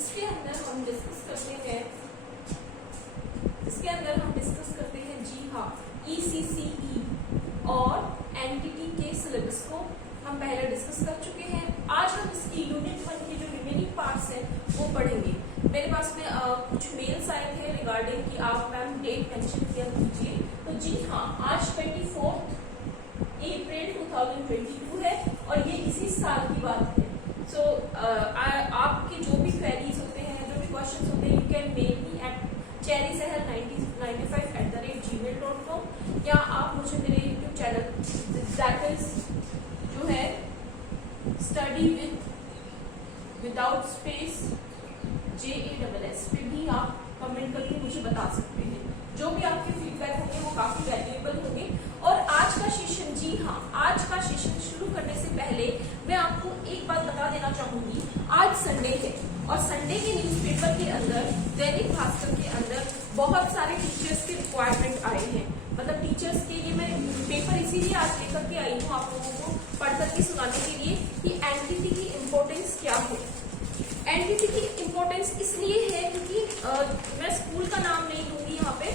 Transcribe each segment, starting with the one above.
इसके अंदर हम डिस्कस करते हैं जी हाँ ECCE और एनटीटी के सिलेबस को हम पहले डिस्कस कर चुके हैं। आज हम इसकी यूनिट 1 के जो रिमेनिंग पार्ट्स हैं वो पढ़ेंगे। मेरे पास में कुछ मेल्स आए थे रिगार्डिंग कि आप मैम डेट मेंशन किया कीजिए। तो जी हाँ, आज 24 अप्रैल 2022 है और ये इसी साल की बात है। सो आपके जो भी क्वेरीज होते हैं, जो भी क्वेश्चंस होते हैं, you can mail me at cherrysahel95@gmail.com या आप मुझे मेरे यूट्यूब चैनल दैट इज जो है स्टडी विदाउट स्पेस JASS पे भी आप कमेंट करके मुझे बता सकते हैं। जो भी आपके फीडबैक होंगे वो काफी वैल्यूएबल होंगे। और आज का सेशन, जी हाँ, आज का सेशन शुरू करने से पहले मैं आपको एक बात बता देना चाहूंगी। आज संडे है और संडे के न्यूज़पेपर के अंदर, दैनिक भास्कर के अंदर बहुत सारे टीचर्स के रिक्वायरमेंट आए हैं। मतलब टीचर्स के लिए मैं पेपर इसीलिए आज लेकर के आई हूँ आप लोगों को पढ़ करके सुनाने के लिए कि एनटीटी की इम्पोर्टेंस क्या है। एनटीटी की इम्पोर्टेंस इसलिए है क्योंकि मैं स्कूल का नाम नहीं लूंगी यहाँ पे।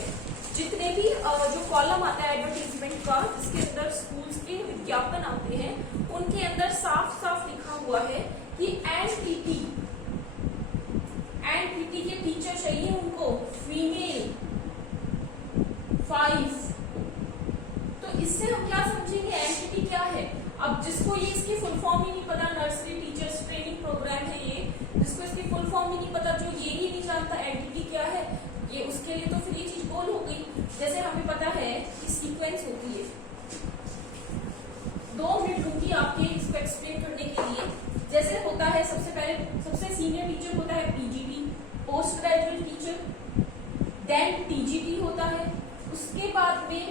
जितने भी जो कॉलम आता है एडवर्टीजमेंट का, जिसके अंदर स्कूल्स के विज्ञापन आते हैं, उनके अंदर साफ साफ लिखा हुआ है कि एनटीटी के टीचर चाहिए उनको फीमेल 5। तो इससे हम क्या समझेंगे एनटीटी क्या है। अब जिसको ये इसकी फुल फॉर्म ही नहीं पता, नर्सरी टीचर्स ट्रेनिंग प्रोग्राम है ये, जिसको इसकी फुल फॉर्म ही नहीं पता, जो ये ही नहीं जानता एनटीटी क्या है, ये उसके लिए तो फिर ये चीज गोल हो गई। जैसे हमें पता है कि सीक्वेंस होती है, 2 मिनट लूंगी आपके इसको एक्सप्लेन करने के लिए। जैसे होता है सबसे पहले, सबसे सीनियर टीचर होता है PGT, post graduate teacher, then TGT होता है, उसके बाद में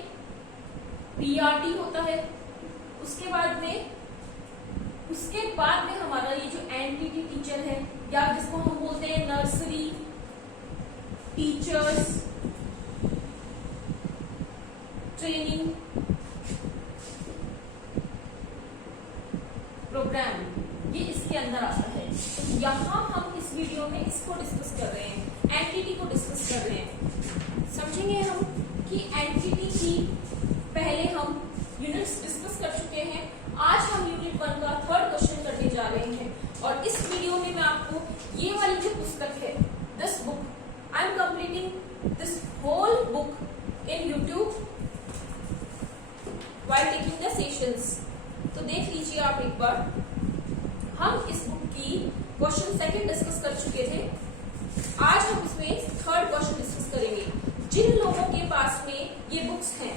पीआरटी होता है, उसके बाद में हमारा ये जो एनटीटी टीचर है, या जिसको हम बोलते हैं नर्सरी टीचर्स ट्रेनिंग प्रोग्राम, ये इसके अंदर आता है। तो यहाँ हम इस वीडियो में इसको डिस्कस कर रहे हैं, एनटीटी को डिस्कस कर रहे हैं। समझेंगे हम कि एनटीटी की पहले हम यूनिट्स डिस्कस कर चुके हैं। आज हम यूनिट 1 का 3rd क्वेश्चन करने जा रहे हैं और इस वीडियो में मैं आपको ये वाली जो पुस्तक है, this book, I am completing this whole book in YouTube while taking the sessions. तो देख लीजिए आप एक बार। हम इस बुक की क्वेश्चन 2nd डिस्कस कर चुके थे। आज हम इसमें 3rd क्वेश्चन डिस्कस करेंगे। जिन लोगों के पास में ये बुक्स हैं,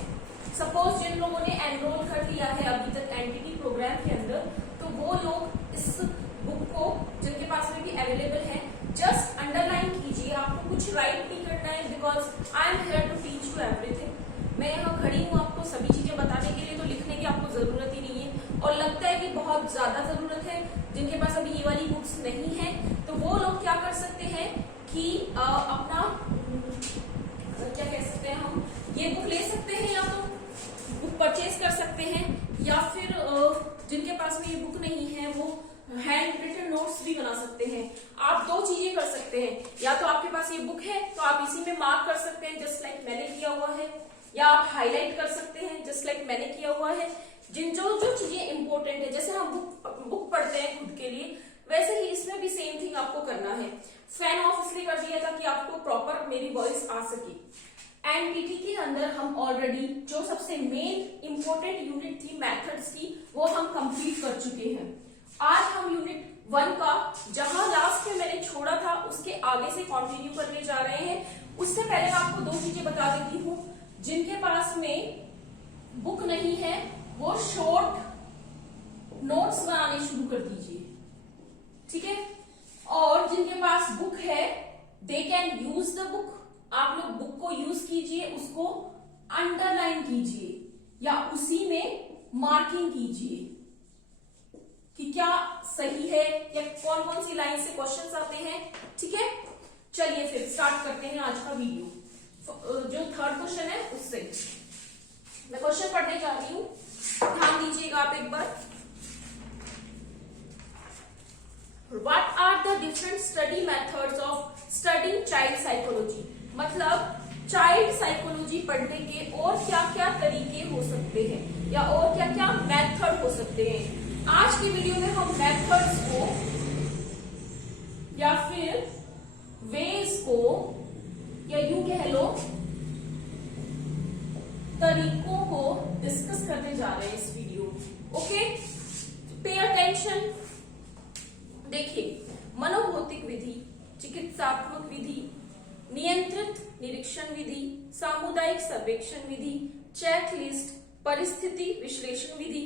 सपोज जिन लोगों ने एनरोल कर लिया है अभी तक एनटीटी प्रोग्राम के अंदर, तो वो लोग इस बुक को, जिनके पास में भी अवेलेबल है, जस्ट अंडरलाइन कीजिए। आपको कुछ राइट नहीं करना है, because I am here to teach you everything. मैं यहाँ खड़ी हूँ आपको सभी चीजें बताने के लिए, तो लिखने की आपको जरूरत ही नहीं है। और लगता है कि बहुत ज्यादा जरूरत है, जिनके पास अभी ये वाली बुक्स नहीं है, तो वो लोग क्या कर सकते हैं कि अपना क्या कह सकते हैं हम, ये बुक ले सकते हैं, या तो बुक परचेज कर सकते हैं, या फिर जिनके पास में ये बुक नहीं है वो हैंड रिटन नोट्स भी बना सकते हैं। आप 2 चीजें कर सकते हैं, या तो आपके पास ये बुक है तो आप इसी में मार्क कर सकते हैं जस्ट लाइक मैंने किया हुआ है, या आप हाईलाइट कर सकते हैं जस्ट लाइक मैंने किया हुआ है। जिन जो चीजें इंपॉर्टेंट है, जैसे हम बुक पढ़ते हैं खुद के लिए, वैसे ही इसमें भी सेम थिंग आपको करना है। फैन ऑफ इसलिए कर दिया था कि आपको प्रॉपर मेरी वॉइस आ सके। एनटीटी के अंदर हम ऑलरेडी जो सबसे मेन इंपॉर्टेंट यूनिट थी, मेथड्स की, वो हम कंप्लीट कर चुके हैं। आज हम यूनिट 1 का, जहां लास्ट में मैंने छोड़ा था, उसके आगे से कंटिन्यू करने जा रहे हैं। उससे पहले मैं आपको 2 चीजें बता देती हूँ। जिनके पास में बुक नहीं है वो शॉर्ट नोट्स बनाने शुरू कर दीजिए, ठीक है। और जिनके पास बुक है they can use the book. आप लोग बुक को यूज कीजिए, उसको अंडरलाइन कीजिए या उसी में मार्किंग कीजिए कि क्या सही है या कौन कौन सी लाइन से क्वेश्चंस आते हैं, ठीक है। चलिए फिर स्टार्ट करते हैं आज का वीडियो। जो 3rd क्वेश्चन है उससे मैं क्वेश्चन पढ़ने जा रही हूं, ध्यान दीजिएगा आप एक बार। What are the different study study methods of studying child psychology, मतलब चाइल्ड साइकोलॉजी पढ़ने के और क्या क्या तरीके हो सकते हैं या और क्या क्या मेथड हो सकते हैं। आज की वीडियो में हम मेथड्स को या फिर वेज को या यूं कह लो तरीकों को डिस्कस करने जा रहे हैं इस वीडियो। Okay, pay attention. देखिए, मनोभौतिक विधि, चिकित्सात्मक विधि, नियंत्रित निरीक्षण विधि, सामुदायिक सर्वेक्षण विधि, चेकलिस्ट, परिस्थिति विश्लेषण विधि,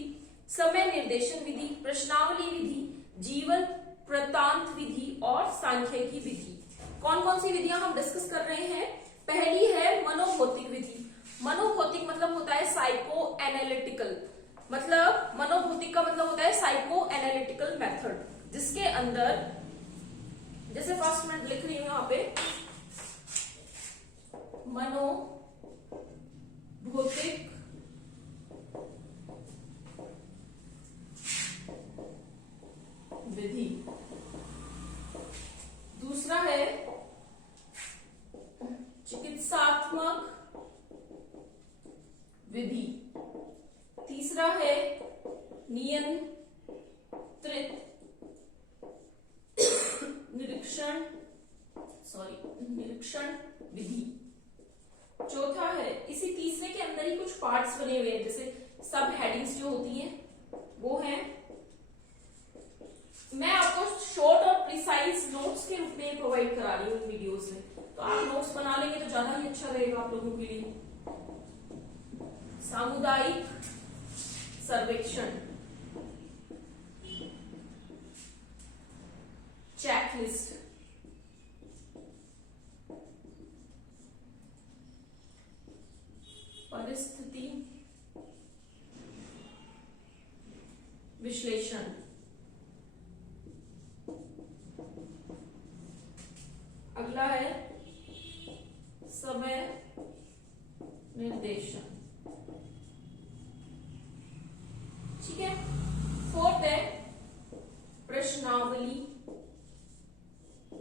समय निर्देशन विधि, प्रश्नावली विधि, जीवन वृत्तांत विधि और सांख्यिकी विधि। कौन कौन सी विधियां हम डिस्कस कर रहे हैं? पहली है मनोभौतिक विधि। मनोभौतिक मतलब होता है साइको एनालिटिकल, मतलब मनोभौतिक का मतलब होता है साइको एनालिटिकल मेथड, जिसके अंदर जैसे फर्स्ट मैं लिख रही हूं यहां पे मनोभौतिक विधि, दूसरा है चिकित्सात्मक विधि, तीसरा है नियंत्रित निरीक्षण विधि, चौथा है, इसी तीसरे के अंदर ही कुछ पार्ट्स बने हुए हैं, जैसे सब हेडिंग्स जो होती हैं वो हैं। मैं आपको शॉर्ट और प्रिसाइज नोट्स के रूप में प्रोवाइड करा रही हूँ वीडियोस में, तो आप नोट्स बना लेंगे तो ज्यादा ही अच्छा रहेगा आप लोगों के लिए। सामुदायिक सर्वेक्षण, चेकलिस्ट, परिस्थिति विश्लेषण, अगला है समय निर्देशन। ठीक है, फोर्थ है प्रश्नावली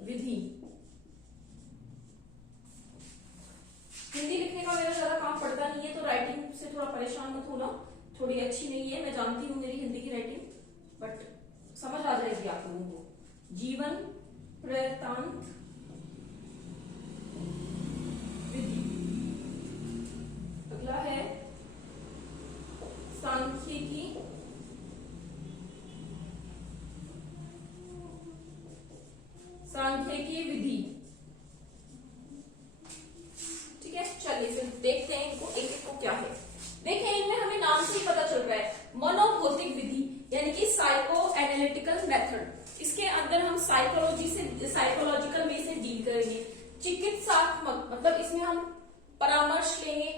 विधि। हिंदी लिखने का मेरा ज्यादा काम पड़ता नहीं है, तो राइटिंग से थोड़ा परेशान मत होना, थोड़ी अच्छी नहीं है, मैं जानती हूँ मेरी हिंदी की राइटिंग, बट समझ आ जाएगी आप लोगों को। जीवन वृत्तांत विधि, अगला है सांख्यिकी विधि। ठीक है, चलिए फिर देखते हैं इनको एक एक को क्या है। देखें, इनमें हमें नाम से ही पता चल रहा है, मनोभौतिक विधि यानी कि साइको एनालिटिकल मेथड। इसके अंदर हम साइकोलॉजिकल वे से डील करेंगे। चिकित्सात्मक मतलब इसमें हम परामर्श लेंगे,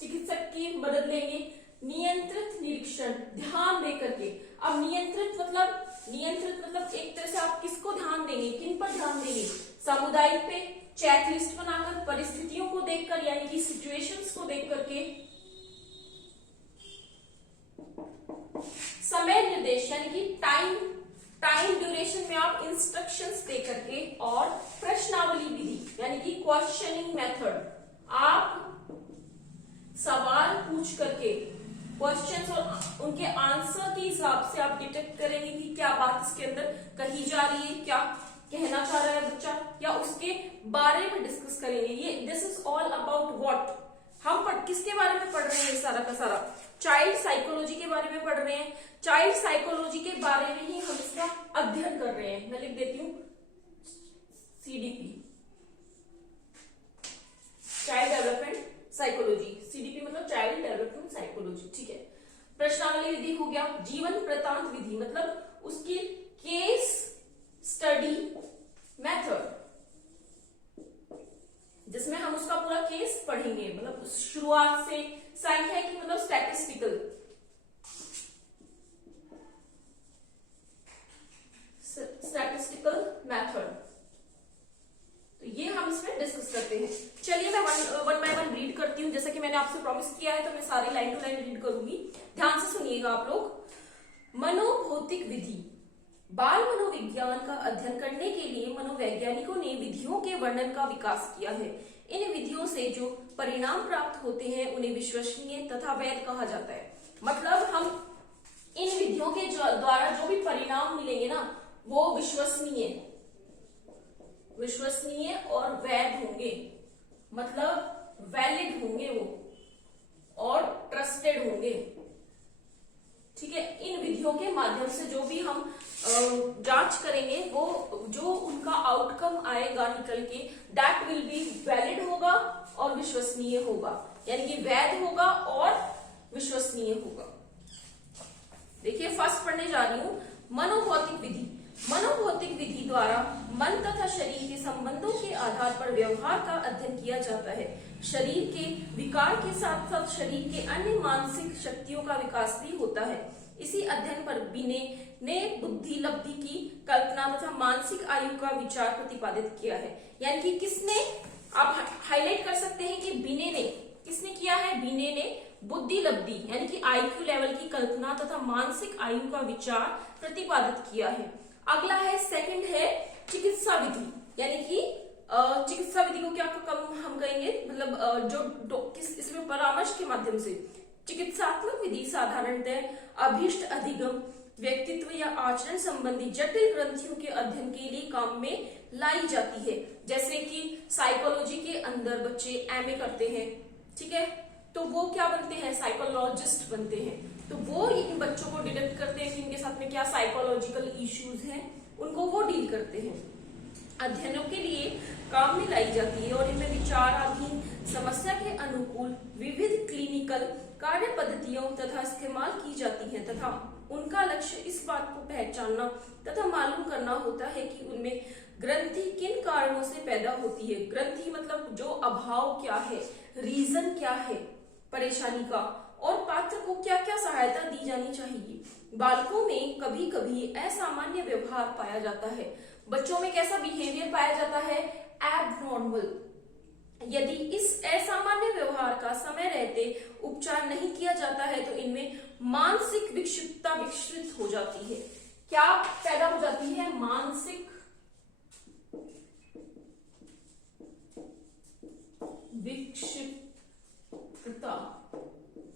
चिकित्सक की मदद लेंगे। नियंत्रित निरीक्षण, ध्यान दे करके। अब नियंत्रित मतलब एक तरह से आप किसको ध्यान देंगे, किन पर ध्यान देंगे? सामुदायिक पे, चेकलिस्ट बनाकर, परिस्थितियों को देखकर यानी कि सिचुएशंस को देख करके। समय निर्देश यानी कि टाइम ड्यूरेशन में आप इंस्ट्रक्शंस दे करके, और प्रश्नावली विधि यानी कि क्वेश्चनिंग मेथड, आप सवाल पूछ करके क्वेश्चंस और उनके आंसर के हिसाब से आप डिटेक्ट करेंगे कि क्या बात इसके अंदर कही जा रही है, क्या कहना चाह रहा है बच्चा, या उसके बारे में डिस्कस करेंगे। ये this is all about what, हम किसके बारे में पढ़ रहे हैं? सारा का सारा चाइल्ड साइकोलॉजी के बारे में पढ़ रहे हैं। चाइल्ड साइकोलॉजी के बारे में ही हम इसका अध्ययन कर रहे हैं। मैं लिख देती हूँ CDP, child development psychology. CDP मतलब चाइल्ड डेवलपमेंट साइकोलॉजी। ठीक है, प्रश्नावली विधि हो गया। जीवन वृत्तांत विधि मतलब उसकी केस स्टडी मेथड, जिसमें हम उसका पूरा केस पढ़ेंगे, मतलब शुरुआत से। सांख्यिकी मतलब स्टैटिस्टिकल, मेथड, तो ये हम इसमें डिस्कस करते हैं। चलिए मैं वन बाय वन रीड करती हूँ, जैसा कि मैंने आपसे प्रॉमिस किया है, तो मैं सारी लाइन टू लाइन रीड करूंगी। ध्यान से सुनिएगा आप लोग। मनोभौतिक विधि, बाल मनोविज्ञान का अध्ययन करने के लिए मनोवैज्ञानिकों ने विधियों के वर्णन का विकास किया है। इन विधियों से जो परिणाम प्राप्त होते हैं उन्हें विश्वसनीय तथा वैध कहा जाता है। मतलब हम इन विधियों के द्वारा जो भी परिणाम मिलेंगे ना वो विश्वसनीय और वैध होंगे, मतलब वैलिड होंगे वो और ट्रस्टेड होंगे। ठीक है, इन विधियों के माध्यम से जो भी हम जांच करेंगे वो जो उनका आउटकम आएगा निकल के दैट विल बी वैलिड होगा और विश्वसनीय होगा, यानी कि वैध होगा और विश्वसनीय होगा। देखिए फर्स्ट पढ़ने जा रही हूं, मनोभौतिक विधि। मनोभौतिक विधि द्वारा मन तथा शरीर के संबंधों के आधार पर व्यवहार का अध्ययन किया जाता है। शरीर के विकार के साथ साथ शरीर के अन्य मानसिक शक्तियों का विकास भी होता है। इसी अध्ययन पर बिने ने बुद्धि लब्धि की कल्पना तथा मानसिक आयु का विचार प्रतिपादित किया है। यानी कि किसने, आप हाईलाइट कर सकते हैं कि बिने ने, किसने किया है? बिने ने बुद्धि लब्धि यानी कि आईक्यू लेवल की कल्पना तथा मानसिक आयु का विचार प्रतिपादित किया है। अगला है सेकंड है चिकित्सा विधि, यानी कि चिकित्सा विधि को क्या कम हम कहेंगे, मतलब जो इसमें परामर्श के माध्यम से चिकित्सात्मक विधि साधारणतः अभीष्ट अधिगम व्यक्तित्व या आचरण संबंधी जटिल ग्रंथियों के अध्ययन के लिए काम में लाई जाती है। जैसे कि साइकोलॉजी के अंदर बच्चे एमए करते हैं, ठीक है, तो वो क्या बनते हैं? साइकोलॉजिस्ट बनते हैं। तो वो इन बच्चों को डिटेक्ट करते हैं कि इनके साथ में क्या साइकोलॉजिकल इश्यूज हैं, उनको वो डील करते हैं। अध्ययनों के लिए काम में लाई जाती है और इनमें विचाराधीन समस्या के अनुकूल विविध क्लिनिकल कार्य पद्धतियों तथा इस्तेमाल की जाती है तथा उनका लक्ष्य इस बात को पहचानना तथा मालूम करना होता है कि उनमें ग्रंथि किन कारणों से पैदा होती है। ग्रंथि मतलब जो अभाव क्या है, रीजन क्या है परेशानी का, और पात्र को क्या क्या सहायता दी जानी चाहिए। बालकों में कभी कभी असामान्य व्यवहार पाया जाता है। बच्चों में कैसा बिहेवियर पाया जाता है? एबनॉर्मल। यदि इस असामान्य व्यवहार का समय रहते उपचार नहीं किया जाता है तो इनमें मानसिक विक्षिप्तता विकसित हो जाती है। क्या पैदा हो जाती है? मानसिक विक्षिप्तता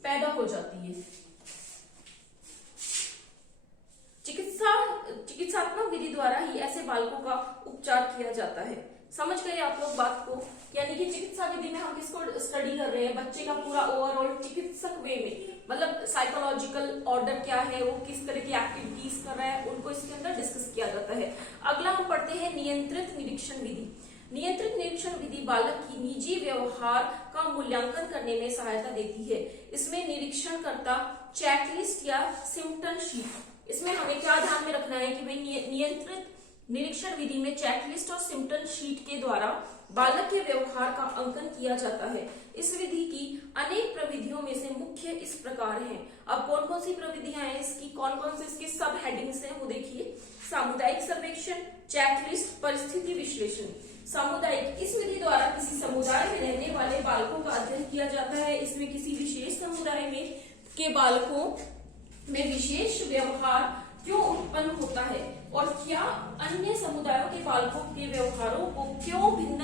पैदा हो जाती है। चिकित्सात्मक विधि द्वारा ही ऐसे बालकों का उपचार किया जाता है। समझ गए आप लोग बात को? यानी कि चिकित्सा विधि में हम किसको स्टडी कर रहे हैं? बच्चे का पूरा ओवरऑल चिकित्सक वे में, मतलब साइकोलॉजिकल ऑर्डर क्या है, वो किस तरह की एक्टिविटीज कर रहा है, उनको इसके अंदर डिस्कस किया जाता है। अगला हम पढ़ते हैं नियंत्रित निरीक्षण विधि। नियंत्रित निरीक्षण विधि बालक की निजी व्यवहार का मूल्यांकन करने में सहायता देती है। इसमें निरीक्षण करता चेकलिस्ट या सिम्पटम शीट, इसमें हमें क्या ध्यान में रखना है कि भाई नियंत्रित निरीक्षण विधि में चेकलिस्ट और सिम्पटम शीट के द्वारा बालक के व्यवहार का अंकन किया जाता है। इस विधि की अनेक प्रविधियों में से मुख्य इस प्रकार हैं। अब कौन कौन सी प्रविधियां हैं इसकी, कौन कौन से इसके सब हेडिंग्स हैं वो देखिए। सामुदायिक सर्वेक्षण, चेकलिस्ट, परिस्थिति विश्लेषण। सामुदायिक, इस विधि द्वारा किसी समुदाय में रहने वाले बालकों का अध्ययन किया जाता है। इसमें किसी विशेष समुदाय में के बालकों में विशेष व्यवहार क्यों उत्पन्न होता है और क्या अन्य समुदायों के बालकों के व्यवहारों को क्यों भिन्न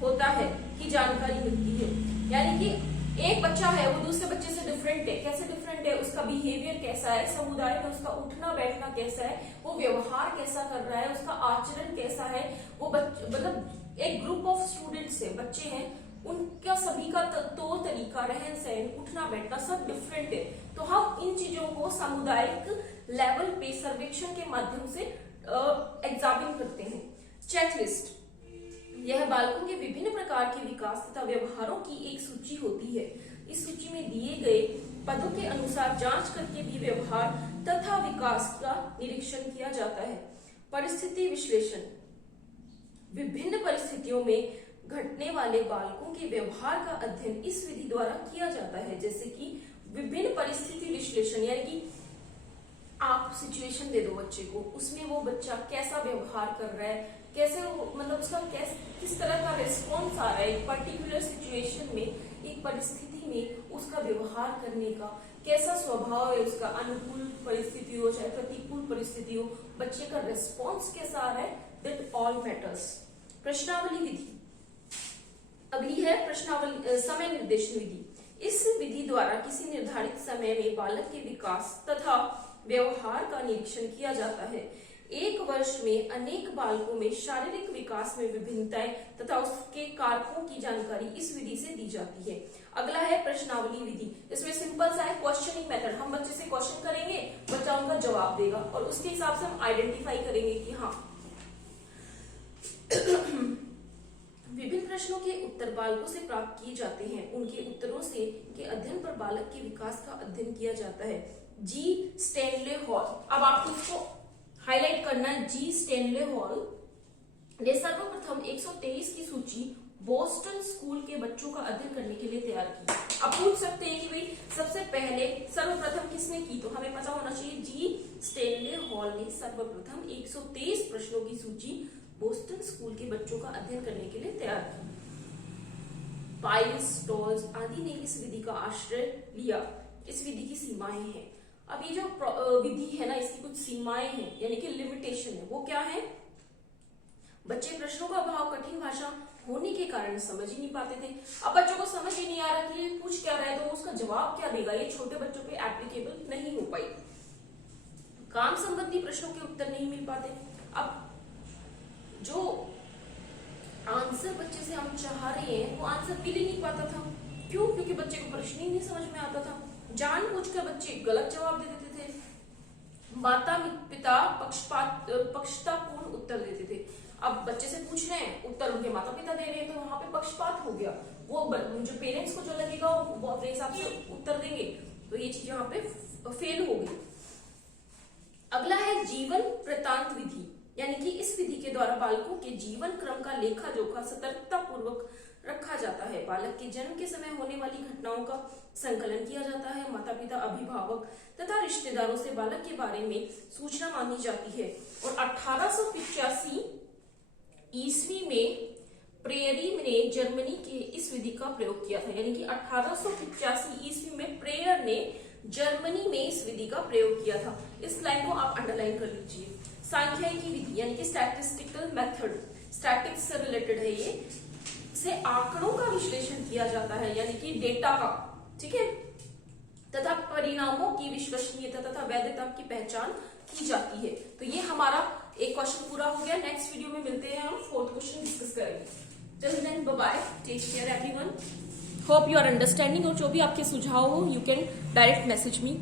होता है की जानकारी मिलती है। यानी कि एक बच्चा है वो दूसरे बच्चे से डिफरेंट है, कैसे डिफरेंट है, उसका बिहेवियर कैसा है, समुदाय में उसका उठना बैठना कैसा है, वो व्यवहार कैसा कर रहा है, उसका आचरण कैसा है, वो मतलब एक ग्रुप ऑफ स्टूडेंट्स है, बच्चे हैं, उनका सभी का तो तरीका, रहन सहन, उठना बैठना सब डिफरेंट है। तो हम इन चीजों को सामुदायिक लेवल पे सर्वेक्षण के माध्यम से एग्जामिन करते हैं। चेकलिस्ट, यह बालकों के विभिन्न प्रकार के विकास तथा व्यवहारों की एक सूची होती है। इस सूची में दिए गए पदों के अनुसार जांच करके भी व्यवहार तथा विकास का निरीक्षण किया जाता है। परिस्थिति विश्लेषण, विभिन्न परिस्थितियों में घटने वाले बालकों के व्यवहार का अध्ययन इस विधि द्वारा किया जाता है। जैसे कि विभिन्न परिस्थिति विश्लेषण, यानी कि आप सिचुएशन दे दो बच्चे को, उसमें वो बच्चा कैसा व्यवहार कर रहा है, कैसे वो मतलब उसका किस तरह का रिस्पॉन्स आ रहा है, एक पर्टिकुलर सिचुएशन में, एक परिस्थिति में उसका व्यवहार करने का कैसा स्वभाव है उसका, अनुकूल परिस्थिति हो चाहे प्रतिकूल परिस्थिति हो, बच्चे का रिस्पॉन्स कैसा आ रहा है, दैट ऑल मैटर्स। प्रश्नावली विधि अगली है, प्रश्नावली समय निर्देशन विधि। इस विधि द्वारा किसी निर्धारित समय में बालक के विकास तथा व्यवहार का निरीक्षण किया जाता है। एक वर्ष में अनेक बालकों में शारीरिक विकास में विभिन्नताएं तथा उसके कारकों की जानकारी इस विधि से दी जाती है। अगला है प्रश्नावली विधि। इसमें सिंपल सा है क्वेश्चनिंग मेथड। हम बच्चे से क्वेश्चन करेंगे, बच्चा उनका जवाब देगा और उसके हिसाब से हम आइडेंटिफाई करेंगे कि हाँ विभिन्न प्रश्नों के उत्तर बालकों से प्राप्त किए जाते हैं। उनके उत्तरों से के अध्ययन पर बालक के विकास का अध्ययन किया जाता है। जी स्टैनले हॉल, अब आपको इसको हाईलाइट करना है। जी स्टैनले हॉल ने सर्वप्रथम 123 की सूची बोस्टन स्कूल के बच्चों का अध्ययन करने के लिए तैयार की। अब पूछ सकते हैं कि भाई सबसे पहले सर्वप्रथम किसने की, तो हमें पता होना चाहिए जी स्टैनले हॉल ने सर्वप्रथम 123 प्रश्नों की सूची बोस्टन स्कूल के बच्चों का अध्ययन करने के लिए तैयार की। पाइल्स, टॉल्स आदि ने इस विधि का आश्रय लिया। इस विधि की सीमाएं हैं। अब ये जो विधि है ना, इसकी कुछ सीमाएं हैं यानी कि लिमिटेशन है। वो क्या है, बच्चे प्रश्नों का भाव कठिन भाषा होने के कारण समझ ही नहीं पाते थे। अब बच्चों को समझ ही नहीं आ रहा कि ये पूछ क्या रहा है, तो उसका जवाब क्या देगा, ये छोटे बच्चों पे एप्लीकेबल नहीं हो पाई। काम संबंधी प्रश्नों के उत्तर नहीं मिल पाते। अब जो आंसर बच्चे से हम चाह रहे हैं वो आंसर मिल ही नहीं पाता था। क्यों? क्योंकि बच्चे को प्रश्न ही नहीं समझ में आता था। जानबूझकर बच्चे गलत जवाब दे देते थे। माता पिता पक्षपातपूर्ण उत्तर देते थे। अब बच्चे से पूछ रहे हैं, उत्तर उनके माता पिता दे रहे हैं, तो वहां पे पक्षपात हो गया। वो जो पेरेंट्स को जो लगेगा वो अपने हिसाब से उत्तर देंगे, तो ये चीज यहाँ पे फेल हो गई। अगला है जीवन वृत्तांत विधि, यानी कि इस विधि के द्वारा बालकों के जीवन क्रम का लेखा जोखा सतर्कता पूर्वक रखा जाता है। बालक के जन्म के समय होने वाली घटनाओं का संकलन किया जाता है। माता पिता, अभिभावक तथा रिश्तेदारों से बालक के बारे में सूचना मांगी जाती है। और 1885 ईस्वी में प्रेयरी ने जर्मनी के इस विधि का प्रयोग किया था। यानी कि 1885 ईस्वी में प्रेयर ने जर्मनी में इस विधि का प्रयोग किया था। इस लाइन को आप अंडरलाइन कर लीजिए। सांख्यिकी विधि यानी कि स्टैटिस्टिकल मेथड, स्टैटिक्स से रिलेटेड है ये, से आंकड़ों का विश्लेषण किया जाता है यानी कि डेटा का, ठीक है, तथा परिणामों की विश्वसनीयता तथा वैधता की पहचान की जाती है। तो ये हमारा एक क्वेश्चन पूरा हो गया। नेक्स्ट वीडियो में मिलते हैं, हम 4th क्वेश्चन डिस्कस करेंगे। Till then bye bye, take care everyone, hope you are understanding. और जो भी आपके सुझाव हो, you can direct message me.